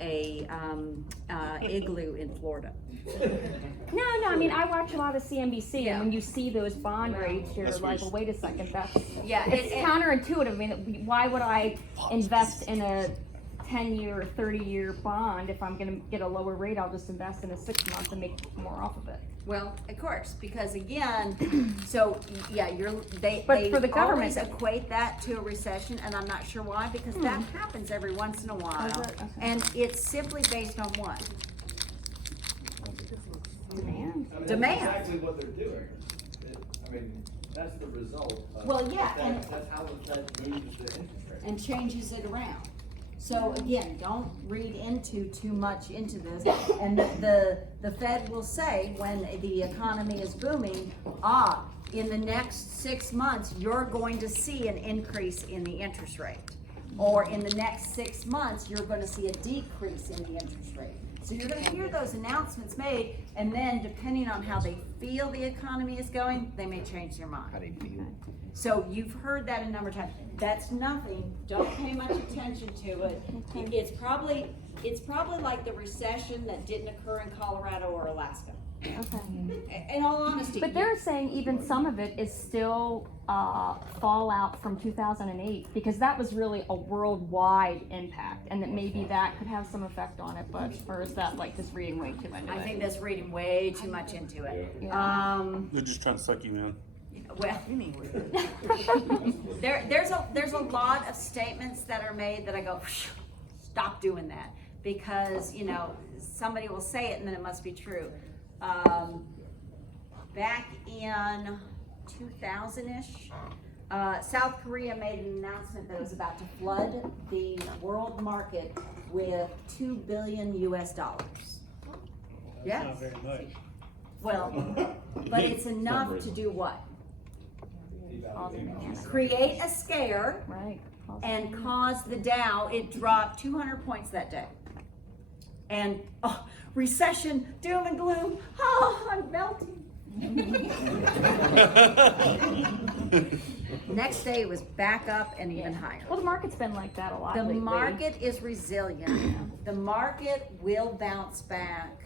a igloo in Florida. No, I mean, I watch a lot of CNBC, Yeah. and when you see those bond rates, you're That's like, what well, wait a second, that's, Yeah, it's counterintuitive. I mean, why would I invest in a 10-year or 30-year bond if I'm gonna get a lower rate? I'll just invest in a 6-month and make more off of it. Well, of course, because again, so yeah, they But for the government- always equate that to a recession, and I'm not sure why, because that happens every once in a while, Does it? Okay. and it's simply based on what? Demand. I mean, Demand. That's exactly what they're doing. I mean, that's the result of. Well, yeah, and- That's how the Fed moves the interest rate. And changes it around. So again, don't read too much into this. And the Fed will say when the economy is booming, in the next 6 months, you're going to see an increase in the interest rate. Or in the next 6 months, you're gonna see a decrease in the interest rate. So you're gonna hear those announcements made, and then depending on how they feel the economy is going, they may change their mind. How they feel. So you've heard that a number of times. That's nothing. Don't pay much attention to it. It's probably like the recession that didn't occur in Colorado or Alaska. Okay. In all honesty. But they're saying even some of it is still fallout from 2008, because that was really a worldwide impact, and that maybe that could have some effect on it. But or is that like just reading way too much into I it? think that's reading way too much into it. Yeah. They're just trying to suck you in. Well, there's a lot of statements that are made that I go, stop doing that, because somebody will say it and then it must be true. Back in 2000-ish, South Korea made an announcement that it was about to flood the world market with $2 billion US. That's Yes. not very much. Well, but it's enough to do what? Devaluation. Create a scare Right. and cause the Dow, it dropped 200 points that day. And recession, doom and gloom, I'm melting. Next day it was back up and even higher. Well, the market's been like that a lot The lately. market is resilient. The market will bounce back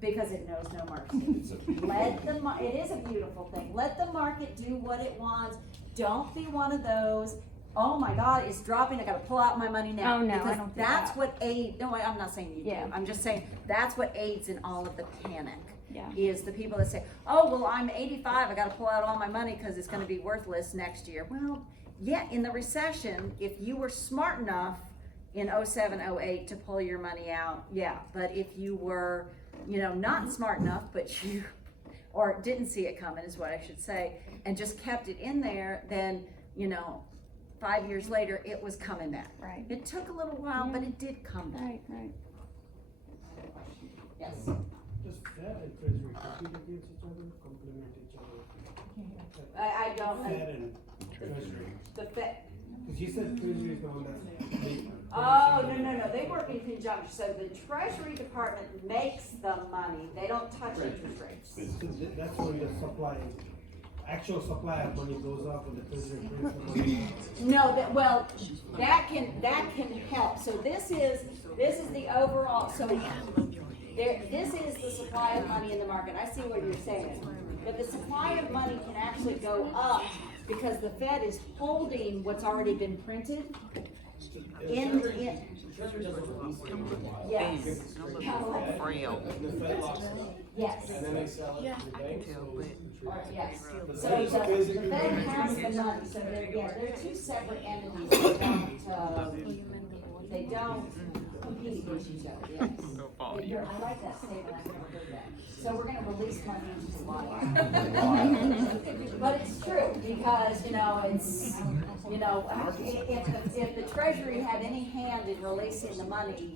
because it knows no mercy. It is a beautiful thing. Let the market do what it wants. Don't be one of those, oh my God, it's dropping, I gotta pull out my money now. Oh, no, I Because don't do that's that. what I'm not saying you do. Yeah. I'm just saying that's what aids in all of the panic. Yeah. Is the people that say, oh, well, I'm 85, I gotta pull out all my money because it's gonna be worthless next year. Well, yeah, in the recession, if you were smart enough in 07, 08 to pull your money out, yeah. But if you were, not smart enough, but or didn't see it coming is what I should say, and just kept it in there, then, 5 years later, it was coming back. Right. It took a little while, but it did come back. Right. Yes. Does Fed and Treasury compete against each other, complement each other? I don't, Fed and Treasury. the Fed, Because you said Treasury is the one that's big. oh, no, they work in conjunction, so the Treasury Department makes the money, they don't touch interest rates. So that's when the supply, actual supply of money goes up and the Treasury brings the money down. No, that can help, so this is the overall, so this is the supply of money in the market, I see what you're saying. But the supply of money can actually go up because the Fed is holding what's already been printed in, Treasury doesn't release it anymore. yes. The Fed locks it up. Yes. And then they sell it to the banks. Yes, The so Fed is the basically Fed running has the money, so they're two separate entities, they don't compete against each other, yes. I like that statement, I've never heard that. So we're gonna release money into the market. But it's true, because, if the Treasury had any hand in releasing the money,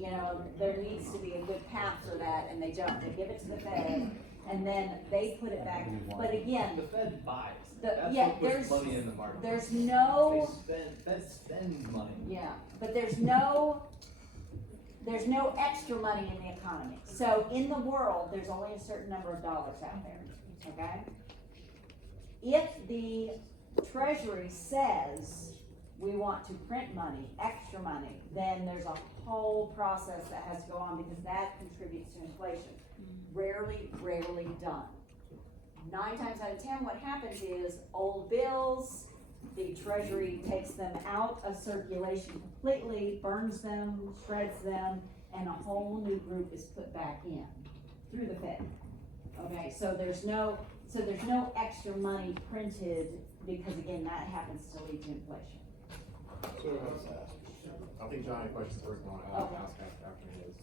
there needs to be a good path for that, and they don't. They give it to the Fed, and then they put it back. But again, The Fed buys. The- That's yeah, what puts there's- money in the market. there's no, Fed spends money. yeah, but there's no extra money in the economy. So in the world, there's only a certain number of dollars out there, okay? If the Treasury says we want to print money, extra money, then there's a whole process that has to go on because that contributes to inflation. Rarely done. 9 times out of 10, what happens is old bills, the treasury takes them out of circulation completely, burns them, shreds them, and a whole new group is put back in through the Fed. Okay, so there's no extra money printed because again, that happens to lead to inflation. I think Johnny questions first one. Okay. Ask after his.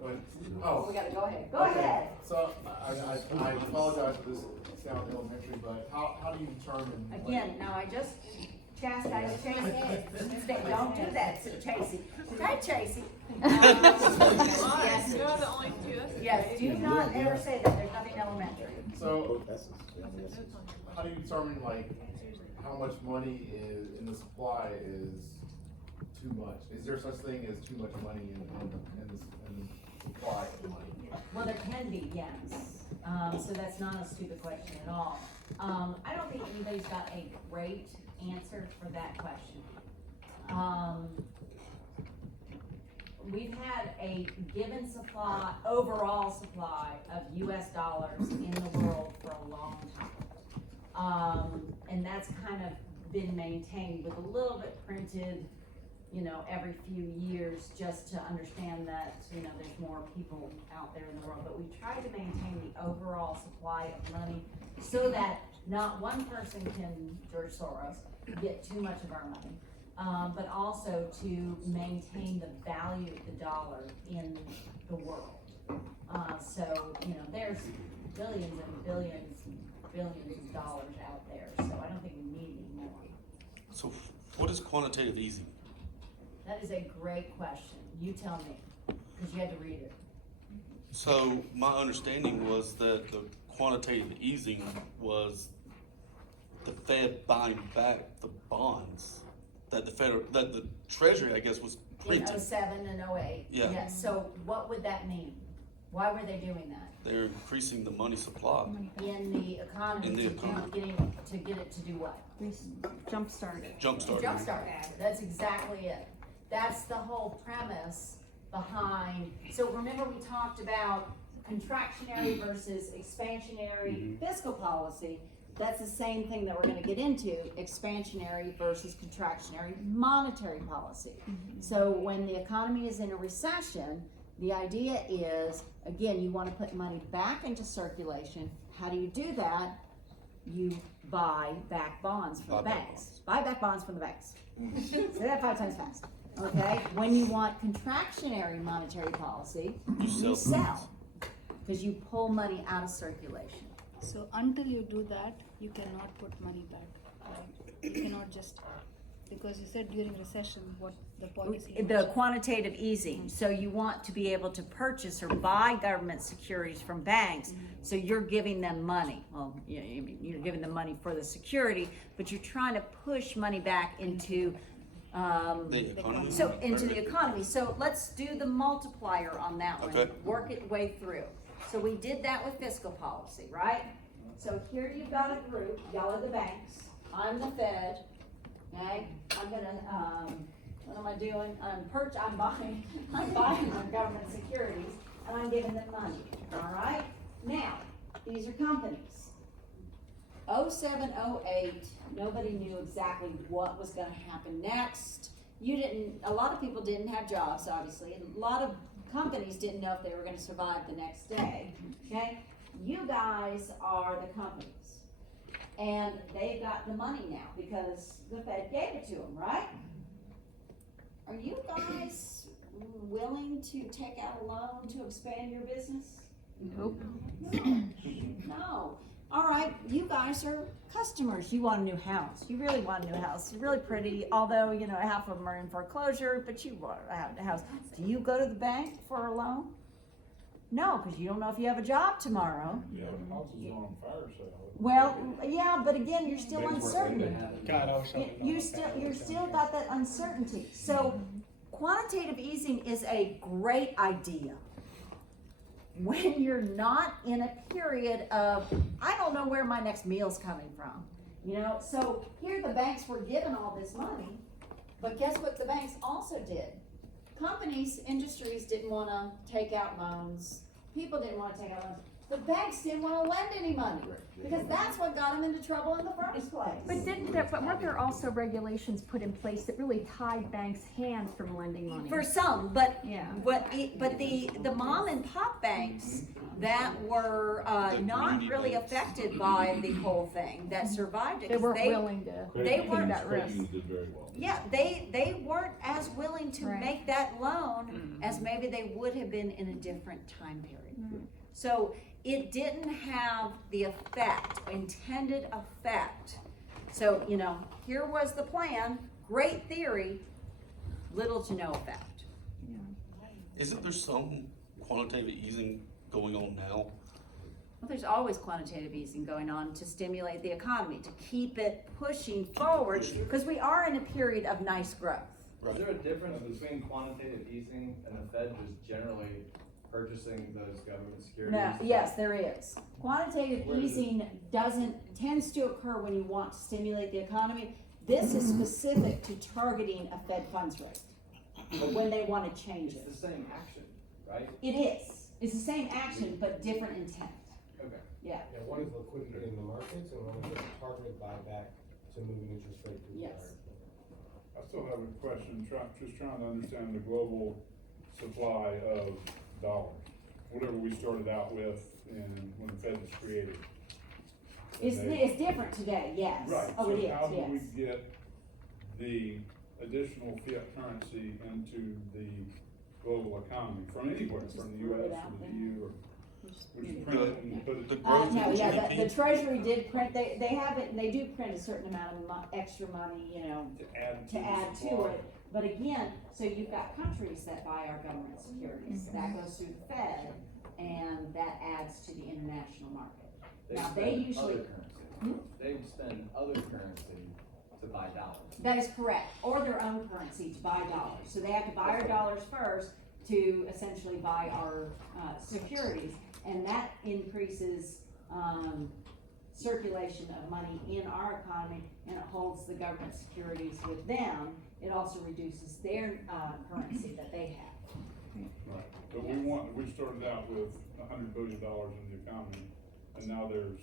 Go ahead. So we Oh. gotta go ahead. Go Okay. ahead. So I apologize for this sound elementary, but how do you determine? like- Again, now I just chastised Chasey. Say, don't do that to Chasey. Right, Chasey? Yes. You're the only two. Yes, do not ever say that. There's nothing elementary. So how do you determine like how much money is in the supply is too much? Is there such thing as too much money in the supply of money? Well, there can be, yes. So that's not a stupid question at all. I don't think anybody's got a great answer for that question. We've had a given supply, overall supply of US dollars in the world for a long time. And that's kind of been maintained with a little bit printed, every few years just to understand that, there's more people out there in the world. But we try to maintain the overall supply of money so that not one person can, George Soros, get too much of our money. But also to maintain the value of the dollar in the world. So, there's billions and billions and billions of dollars out there, so I don't think we need any more. So what is quantitative easing? That is a great question. You tell me, because you had to read it. So my understanding was that the quantitative easing was the Fed buying back the bonds that that the Treasury, I guess, was In printing. 07 and 08. Yeah. Yes, so what would that mean? Why were they doing that? They're increasing the money supply. In the economy, In the to do- economy. to get it to do what? Jump started. Jumpstart. Jumpstart. That's exactly it. That's the whole premise behind, so remember we talked about contractionary versus expansionary fiscal policy. That's the same thing that we're gonna get into, expansionary versus contractionary monetary policy. So when the economy is in a recession, the idea is, again, you wanna put money back into circulation. How do you do that? You buy back bonds from the Buy back banks. Buy back bonds from the banks. Say that 5 times fast, okay? When you want contractionary monetary policy, you sell, because you pull money out of circulation. So until you do that, you cannot put money back, right? You cannot just, because you said during recession, what the policy. The quantitative easing, so you want to be able to purchase or buy government securities from banks, so you're giving them money. Well, you're giving them money for the security, but you're trying to push money back into, The economy. so into the economy. So let's do the multiplier on that one. Okay. Work it way through. So we did that with fiscal policy, right? So here you've got a group, y'all are the banks, I'm the Fed, okay? I'm gonna, what am I doing? I'm buying our government securities and I'm giving them money, all right? Now, these are companies. 07, 08, nobody knew exactly what was gonna happen next. A lot of people didn't have jobs, obviously, and a lot of companies didn't know if they were gonna survive the next day, okay? You guys are the companies, and they've got the money now because the Fed gave it to them, right? Are you guys willing to take out a loan to expand your business? Nope. No. All right, you guys are customers. You want a new house. You really want a new house. It's really pretty, although, half of them are in foreclosure, but you want a house. Do you go to the bank for a loan? No, because you don't know if you have a job tomorrow. Yeah, the house is on fire sale. Well, yeah, but again, you're still uncertain. God, I wish I would've known You're that. still got that uncertainty. So quantitative easing is a great idea when you're not in a period of, I don't know where my next meal's coming from. You know, so here the banks were given all this money, but guess what the banks also did? Companies, industries didn't wanna take out loans, people didn't wanna take out loans. The banks didn't wanna lend any money, because that's what got them into trouble in the first place. But weren't there also regulations put in place that really tied banks' hands from lending money? For some, but, Yeah. but the mom and pop banks that were, The not community really banks. affected by the whole thing, that survived it, They 'cause weren't willing to They take weren't- that risk. Did very well. yeah, they weren't as willing to Right. make that loan as maybe they would have been in a different time period. So it didn't have the intended effect. So, you know, here was the plan, great theory, little to no effect. Isn't there some quantitative easing going on now? Well, there's always quantitative easing going on to stimulate the economy, to keep it pushing forward, because we are in a period of nice growth. Is there a difference between quantitative easing and the Fed just generally purchasing those government securities? No, yes, there is. Quantitative easing tends to occur when you want to stimulate the economy. This is specific to targeting a Fed funds rate, but when they want to change It's it. the same action, right? It is. It's the same action, but different intent. Okay. Yeah, Yeah, one is liquidity in the markets and one is a targeted buyback to move an interest rate to the Yes. I still have a question, just trying to understand the global supply of dollars. Whatever we started out with when the Fed was created. it's different today, yes. Right, Oh, it so is, how do we yes. get the additional fiat currency into the global economy from anywhere, Just from the throw it US out or there. the EU or? We just The- print it and put it. the growth No, in yeah, the GDP? Treasury did print, they have it, they do print a certain amount of extra money, you know, To add to the add to supply. it. But again, so you've got countries that buy our government securities, that goes through the Fed, and that adds to the international market. Now, they spend usually- other currency. They spend other currency to buy dollars. That is correct, or their own currency to buy dollars. So they have to buy our dollars first to essentially buy our, securities. And that increases, circulation of money in our economy, and it holds the government securities with them. It also reduces their, currency that they have. Right, but we started out with $100 billion in the economy, and now there's,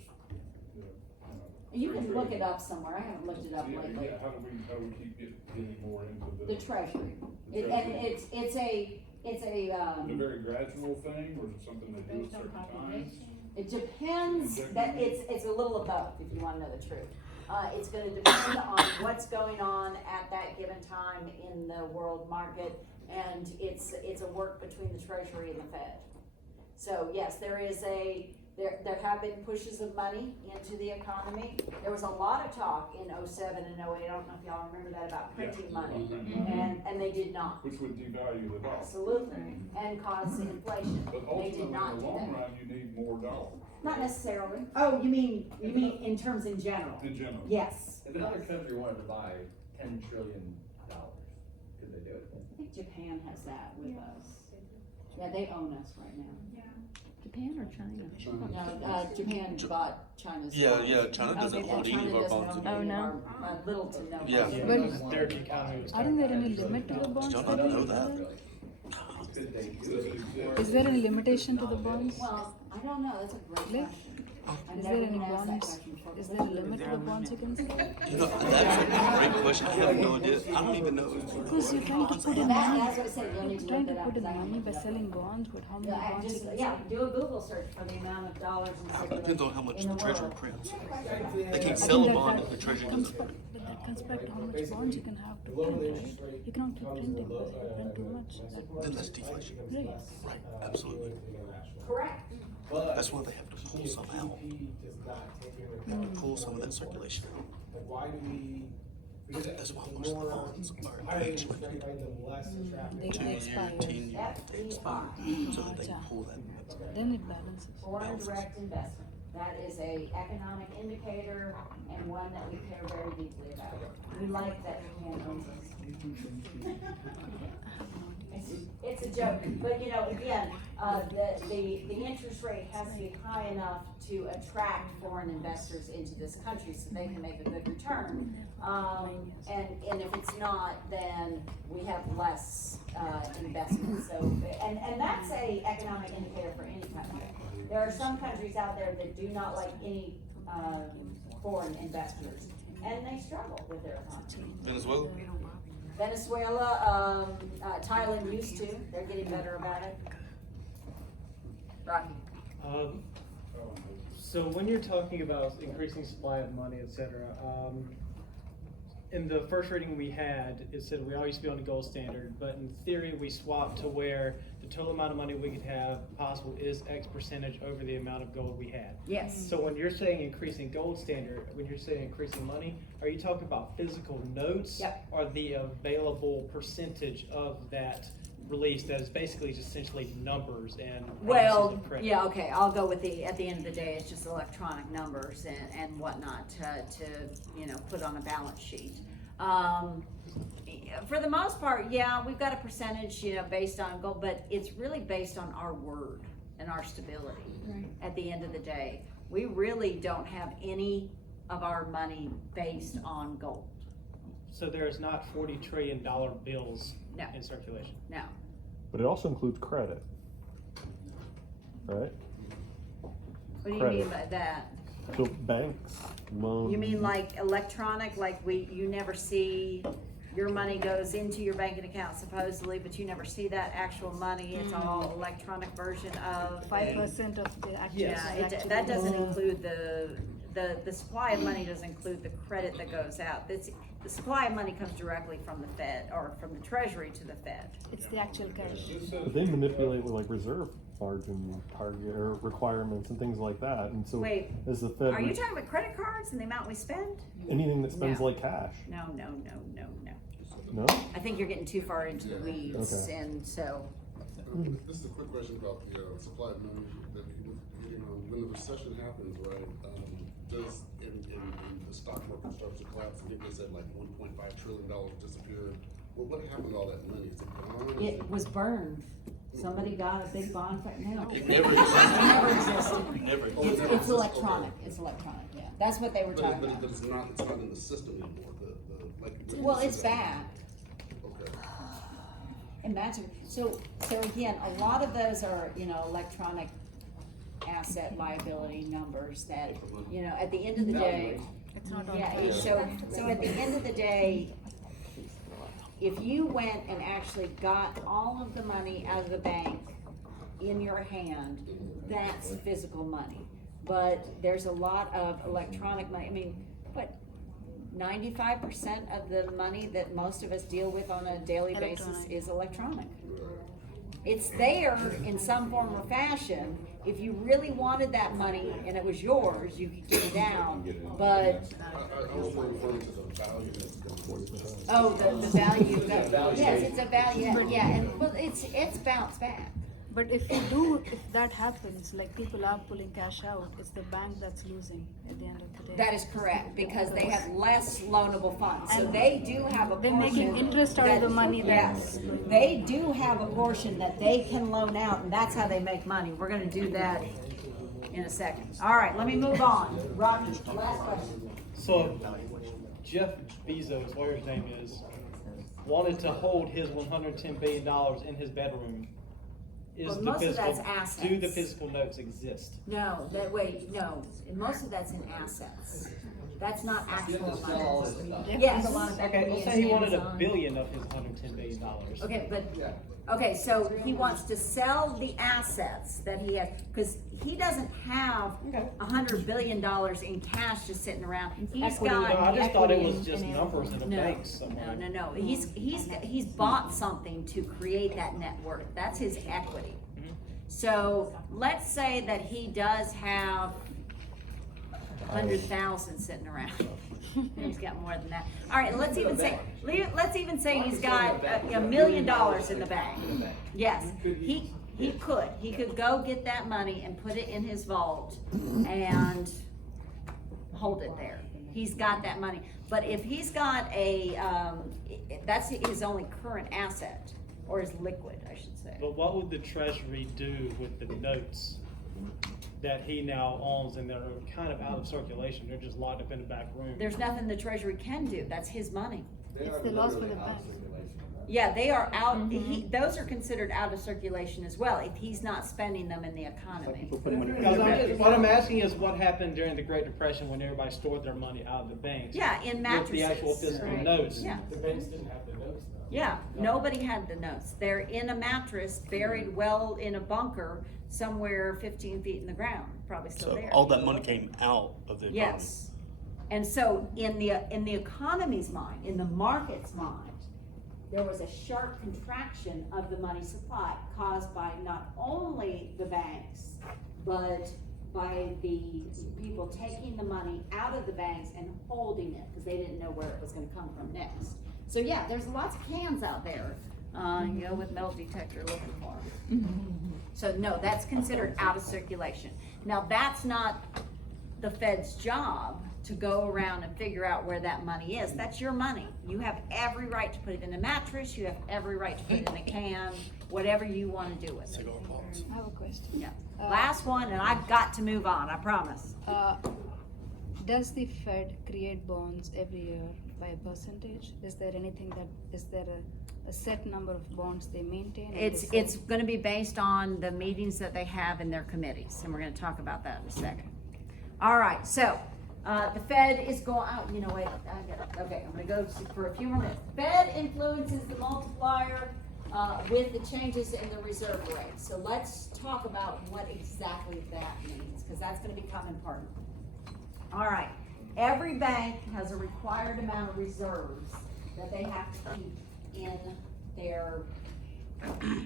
You can look it up somewhere, I haven't looked it up Yeah, lately. yeah, how do we keep getting more into The Treasury. And it's a, a very gradual thing, or is it something they do at certain times? it depends, that it's a little of both, if you wanna know the truth. It's gonna depend on what's going on at that given time in the world market, and it's a work between the Treasury and the Fed. So yes, there have been pushes of money into the economy. There was a lot of talk in 07 and 08, I don't know if y'all remember that, about printing money, and they did not. Which would devalue the dollar. Absolutely, and cause inflation. But They ultimately, did in not the do long that. run, you need more dollars. Not necessarily. Oh, you mean in terms in general? In general. Yes. If another country wanted to buy $10 trillion, could they do it? I think Japan has that with us. Yeah, they own us right now. Japan or China? No, Japan bought China's. Yeah, bonds. yeah, China Oh, doesn't they- hold any China of our doesn't bonds own anymore. any Oh, of no? our, little to no. Yeah. bonds. Their economy was Aren't there any limit to the bonds y'all that not we know that? have? Could they Does do it it? exist? Is there any limitation to the bonds? Well, I don't know, that's a great Yeah. question. I've Is never there any been asked that bonds? question before. Is there a limit to the bonds you can sell? You know, that's a great question. I have no idea. I don't even know. Because you're trying to put in And money, that's what I said, you'll need to you're trying look to it up. put in 'cause I don't money by look it up. selling bonds, but how many Yeah, bonds you just, can yeah, sell? do a Google search for the amount of dollars in It circulation. depends on how much in the treasury world. prints. Technically, They I can't think sell a that bond that if the treasury comes doesn't. back, but that comes back to how much Basically, bonds you can have to the lower print, the right? interest rate You cannot keep comes, printing, the low- because if you print too much, that Then that's deflation. Right. Right, absolutely. Correct. But That's why they have to pull some out. Pull some of that circulation out. Like, why do we? Because That's why the most of the more bonds are higher interest engagement. rate, right, the less attractive. They 2-year, expire. 10-year, they expire, so that they can pull that. then it balances. Foreign direct investment, that is a economic indicator and one that we care very deeply about. We like that Japan owns us. It's it's a joke, but you know, again, the interest rate has to be high enough to attract foreign investors into this country so they can make a good return. And if it's not, then we have less, investment, so, and that's a economic indicator for any country. There are some countries out there that do not like any, foreign investors, and they struggle with their economy. Venezuela? Venezuela, Thailand used to, they're getting better about it. Rocky? So when you're talking about increasing supply of money, et cetera, in the first reading we had, it said we all used to be on the gold standard, but in theory, we swapped to where the total amount of money we could have possible is X percentage over the amount of gold we had. Yes. So when you're saying increasing gold standard, when you're saying increasing money, are you talking about physical notes? Yep. Or the available percentage of that release that is basically just essentially numbers and Well, promises of credit? yeah, okay, I'll go with at the end of the day, it's just electronic numbers and whatnot to, you know, put on a balance sheet. For the most part, yeah, we've got a percentage, you know, based on gold, but it's really based on our word and our stability. Right. At the end of the day, we really don't have any of our money based on gold. So there's not $40 trillion bills No. in circulation? No. But it also includes credit, right? What do you Credit. mean by that? So banks, loans. You mean like electronic, like you never see, your money goes into your banking account supposedly, but you never see that actual money, it's all electronic version of. 5% of the actual. Yeah, that doesn't include the supply of money doesn't include the credit that goes out. The supply of money comes directly from the Fed, or from the Treasury to the Fed. It's the actual cash. But they manipulate with like reserve margin target or requirements and things like that, and so Wait, as the Fed, Are you talking about credit cards and the amount we spend? anything that spends No. like cash, No. no? I think you're getting too far into the weeds, Okay. and so, This is a quick question about the supply of money that he was hitting on. When the recession happens, right, does, in the stock market starts to collapse, I think they said like $1.5 trillion disappeared. Well, what happened to all that money? Is it gone? Is it was burned. Somebody got a big bonfire, no. It never It never existed. Never. It's electronic, yeah. That's what they were But talking but about. it's not in the system anymore, like. Well, it's bad. Okay. Imagine, so again, a lot of those are, you know, electronic asset liability numbers that, you know, at the end of the day. It's not on Yeah, cash. so at the end of the day, if you went and actually got all of the money out of the bank in your hand, that's physical money. But there's a lot of electronic money, I mean, what, 95% of the money that most of us deal with on a daily basis Electronic. is electronic. It's there in some form or fashion. If you really wanted that money and it was yours, you could get it down, but, I was referring to the value that's going to. oh, the value, yes, it's a value, yeah, and, well, it's bounced back. But if that happens, like people are pulling cash out, it's the bank that's losing at the end of the day. That is correct, because they have less loanable funds, so And they do have a portion. they're making interest out of the money Yes, that's- they do have a portion that they can loan out, and that's how they make money. We're gonna do that in a second. All right, let me move on. Rocky, last question. So Jeff Bezos, whatever his name is, wanted to hold his $110 billion in his bedroom. Well, most of that's assets. Do the physical notes exist? No, no, most of that's in assets. That's not actual money. Yes. Okay, let's say he wanted $1 billion of his $110 billion. Okay, so he wants to sell the assets that he has, because he doesn't have $100 billion in cash just sitting around. He's No, got. I just thought it equity was in- just in- numbers in a No, bank somewhere. No, he's bought something to create that net worth. That's his equity. So let's say that he does have 100,000 sitting around. He's got more than that. All right, let's even say he's got $1 million in the bank. Yes, he could go get that money and put it in his vault and hold it there. He's got that money. But if he's got that's his only current asset. or is liquid, I should say. But what would the Treasury do with the notes that he now owns and that are kind of out of circulation? They're just locked up in the back room. There's nothing the Treasury can do, that's his money. It's the loss for the bank. Yeah, they are out, those are considered out of circulation as well, if he's not spending them in the economy. Because what I'm asking is what happened during the Great Depression when everybody stored their money out of the banks? Yeah, in mattresses. With the actual physical right. notes. Yeah. The banks didn't have the notes though. Yeah, nobody had the notes. They're in a mattress, buried well in a bunker, somewhere 15 feet in the ground, probably still So there. all that money came out of the economy. Yes. And so in the economy's mind, in the market's mind, there was a sharp contraction of the money supply caused by not only the banks, but by the people taking the money out of the banks and holding it, because they didn't know where it was gonna come from next. So yeah, there's lots of cans out there, with metal detector looking for them. So no, that's considered out of circulation. Now, that's not the Fed's job to go around and figure out where that money is. That's your money. You have every right to put it in a mattress, you have every right to put it in a can, whatever you wanna do with it. Cigar box. I have a question. Yeah. Last one, and I've got to move on, I promise. Does the Fed create bonds every year by a percentage? Is there anything is there a set number of bonds they maintain? It's gonna be based on the meetings that they have in their committees, and we're gonna talk about that in a second. All right, so, the Fed is going, wait, okay, I'm gonna go for a few more minutes. Fed influences the multiplier, with the changes in the reserve rate. So let's talk about what exactly that means, because that's gonna become important. All right, every bank has a required amount of reserves that they have to keep in their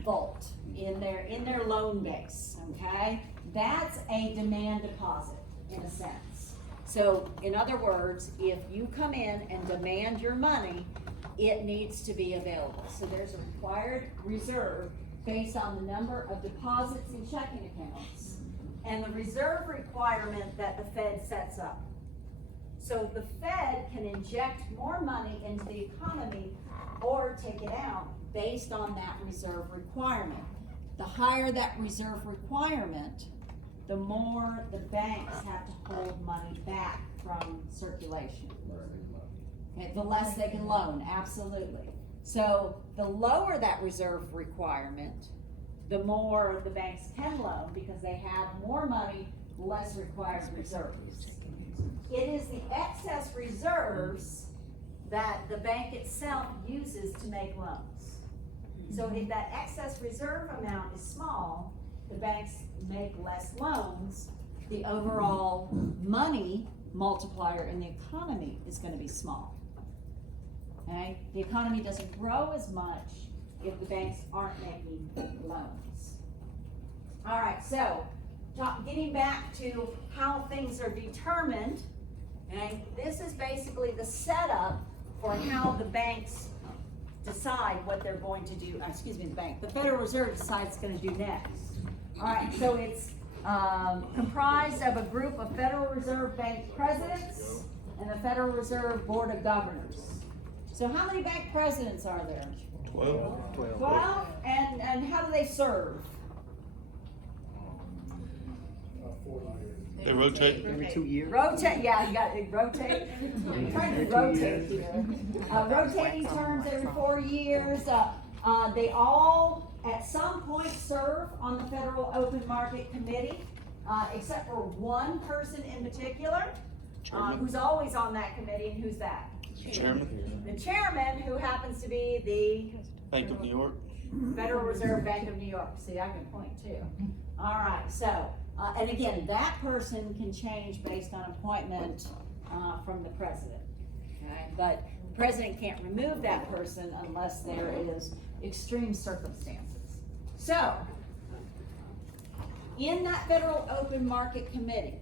vault, in their loan base, okay? That's a demand deposit, in a sense. So, in other words, if you come in and demand your money, it needs to be available. So there's a required reserve based on the number of deposits in checking accounts and the reserve requirement that the Fed sets up. So the Fed can inject more money into the economy or take it out based on that reserve requirement. The higher that reserve requirement, the more the banks have to hold money back from circulation. Okay, the less they can loan, absolutely. So the lower that reserve requirement, the more the banks can loan because they have more money, less required reserves. It is the excess reserves that the bank itself uses to make loans. So if that excess reserve amount is small, the banks make less loans, the overall money multiplier in the economy is gonna be small. Okay, the economy doesn't grow as much if the banks aren't making loans. All right, so getting back to how things are determined, okay, this is basically the setup for how the banks decide what they're going to do. The Federal Reserve decides it's going to do next. All right, so it's comprised of a group of Federal Reserve Bank presidents and the Federal Reserve Board of Governors. So how many bank presidents are there? 12. 12? And how do they serve? They rotate. Every 2 years. Rotate, yeah, you got it, rotate. I'm trying to rotate here. Rotating terms every 4 years. They all, at some point, serve on the Federal Open Market Committee, except for one person in particular, who's always on that committee, and who's that? Chairman. The chairman, who happens to be the Bank of New York. Federal Reserve Bank of New York. See, I can point too. All right, so, and again, that person can change based on appointment from the president. Okay, but the president can't remove that person unless there is extreme circumstances. So, in that Federal Open Market Committee,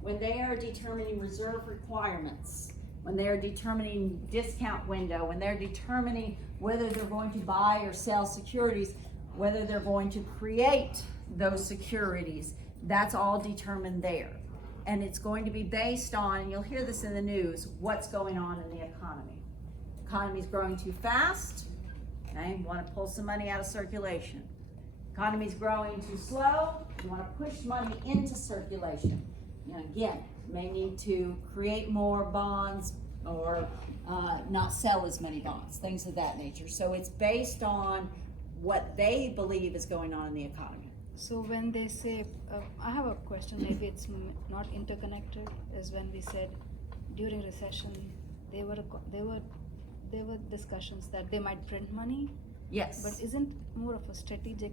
when they are determining reserve requirements, when they're determining discount window, when they're determining whether they're going to buy or sell securities, whether they're going to create those securities, that's all determined there. And it's going to be based on, and you'll hear this in the news, what's going on in the economy. Economy's growing too fast, okay? You wanna pull some money out of circulation. Economy's growing too slow, you wanna push money into circulation. You know, again, may need to create more bonds or, not sell as many bonds, things of that nature. So it's based on what they believe is going on in the economy. So when they say, I have a question, maybe it's not interconnected, is when we said during recession, there were discussions that they might print money, Yes. but isn't more of a strategic